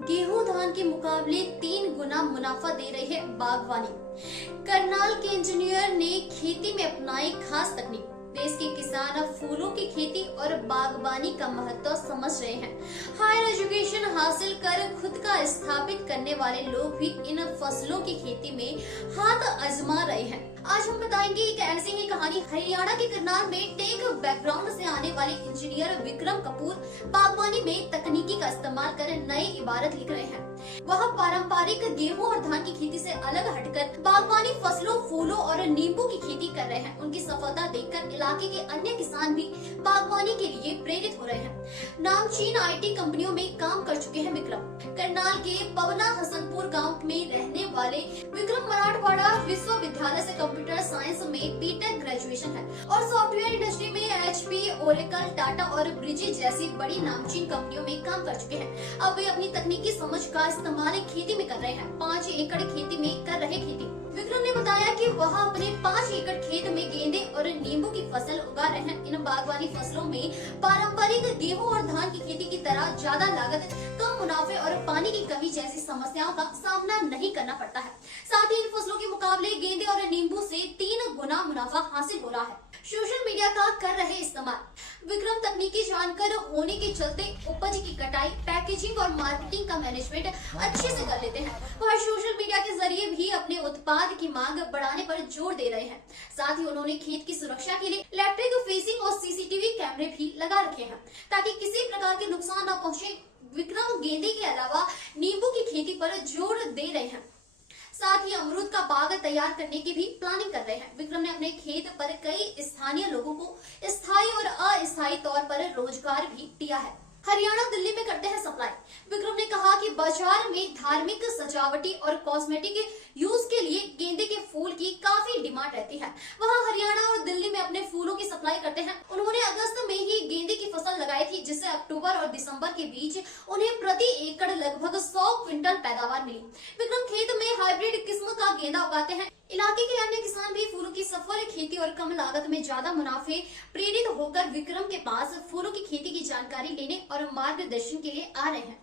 गेहूं धान के मुकाबले 3 गुना मुनाफा दे रही है बागवानी। करनाल के इंजीनियर ने खेती में अपनाई खास तकनीक। देश के किसान अब फूलों की खेती और बागवानी का महत्व समझ रहे हैं। हायर एजुकेशन हासिल कर खुद का स्थापित करने वाले लोग भी इन फसलों की खेती में हाथ आजमा रहे हैं। आज हम बताएंगे एक ऐसी ही कहानी। हरियाणा के करनाल में टेक बैकग्राउंड से आने वाले इंजीनियर विक्रम कपूर बागवानी में तकनीकी का इस्तेमाल कर नई इबारत लिख रहे हैं। वह पारंपरिक गेहूं और धान की खेती से अलग हटकर बागवानी फसलों, फूलों और नींबू की खेती कर रहे हैं। उनकी सफलता देखकर इलाके के अन्य किसान भी बागवानी के लिए प्रेरित हो रहे हैं। नामचीन आईटी कंपनियों में काम कर चुके हैं विक्रम। करनाल के पवना हसनपुर गांव में रहने वाले विक्रम मराठवाड़ा विश्वविद्यालय से कंप्यूटर साइंस में बीटेक ग्रेजुएशन है और सॉफ्टवेयर इंडस्ट्री में एचपी, ओरेकल, टाटा और ब्रिजी जैसी बड़ी नामचीन कंपनियों में काम कर चुके हैं। अब वे अपनी तकनीकी समझ का इस्तेमाल खेती में कर रहे हैं। 5 एकड़ खेती में कर रहे खेती। विक्रम ने बताया कि वह अपने 5 एकड़ खेत में गेंदे और नींबू की फसल उगा रहे हैं। इन बागवानी फसलों में पारंपरिक गेहूं और धान की खेती की तरह ज्यादा लागत, कम मुनाफे और पानी की कमी जैसी समस्याओं का सामना नहीं करना पड़ता है। साथ ही इन फसलों के मुकाबले गेंदे और नींबू से 3 गुना मुनाफा हासिल हो रहा है। सोशल मीडिया का कर रहे इस्तेमाल। विक्रम तकनीकी जानकर होने के चलते उपज की कटाई, पैकेजिंग और मार्केटिंग का मैनेजमेंट अच्छे से कर लेते हैं। वह सोशल मीडिया के जरिए भी अपने उत्पाद की मांग बढ़ाने पर जोर दे रहे हैं। साथ ही उन्होंने खेत की सुरक्षा के लिए इलेक्ट्रिक फेंसिंग और सीसीटीवी कैमरे भी लगा रखे हैं ताकि किसी प्रकार के नुकसान न पहुंचे। विक्रम गेंदे के अलावा नींबू की खेती पर जोर दे रहे हैं। साथ ही अमरूद का बाग तैयार करने की भी प्लानिंग कर रहे हैं। विक्रम ने अपने खेत पर कई स्थानीय लोगों को स्थायी और अस्थायी तौर पर रोजगार भी दिया है। हरियाणा, दिल्ली में करते हैं सप्लाई। विक्रम ने कहा कि बाजार में धार्मिक, सजावटी और कॉस्मेटिक यूज के लिए गेंदे के फूल की काफी डिमांड रहती है। वह हरियाणा और दिल्ली में अपने फूलों की सप्लाई करते हैं। उन्होंने अगस्त में ही गेंदे की फसल लगाई थी, जिससे अक्टूबर और दिसंबर के बीच उन्हें प्रति एकड़ लगभग 100 क्विंटल पैदावार मिली। विक्रम खेत में हाइब्रिड किस्म का गेंदा उगाते हैं। इलाके के अन्य किसान भी फूलों की सफल खेती और कम लागत में ज्यादा मुनाफे प्रेरित होकर विक्रम के पास फूलों की खेती की जानकारी लेने और मार्गदर्शन के लिए आ रहे हैं।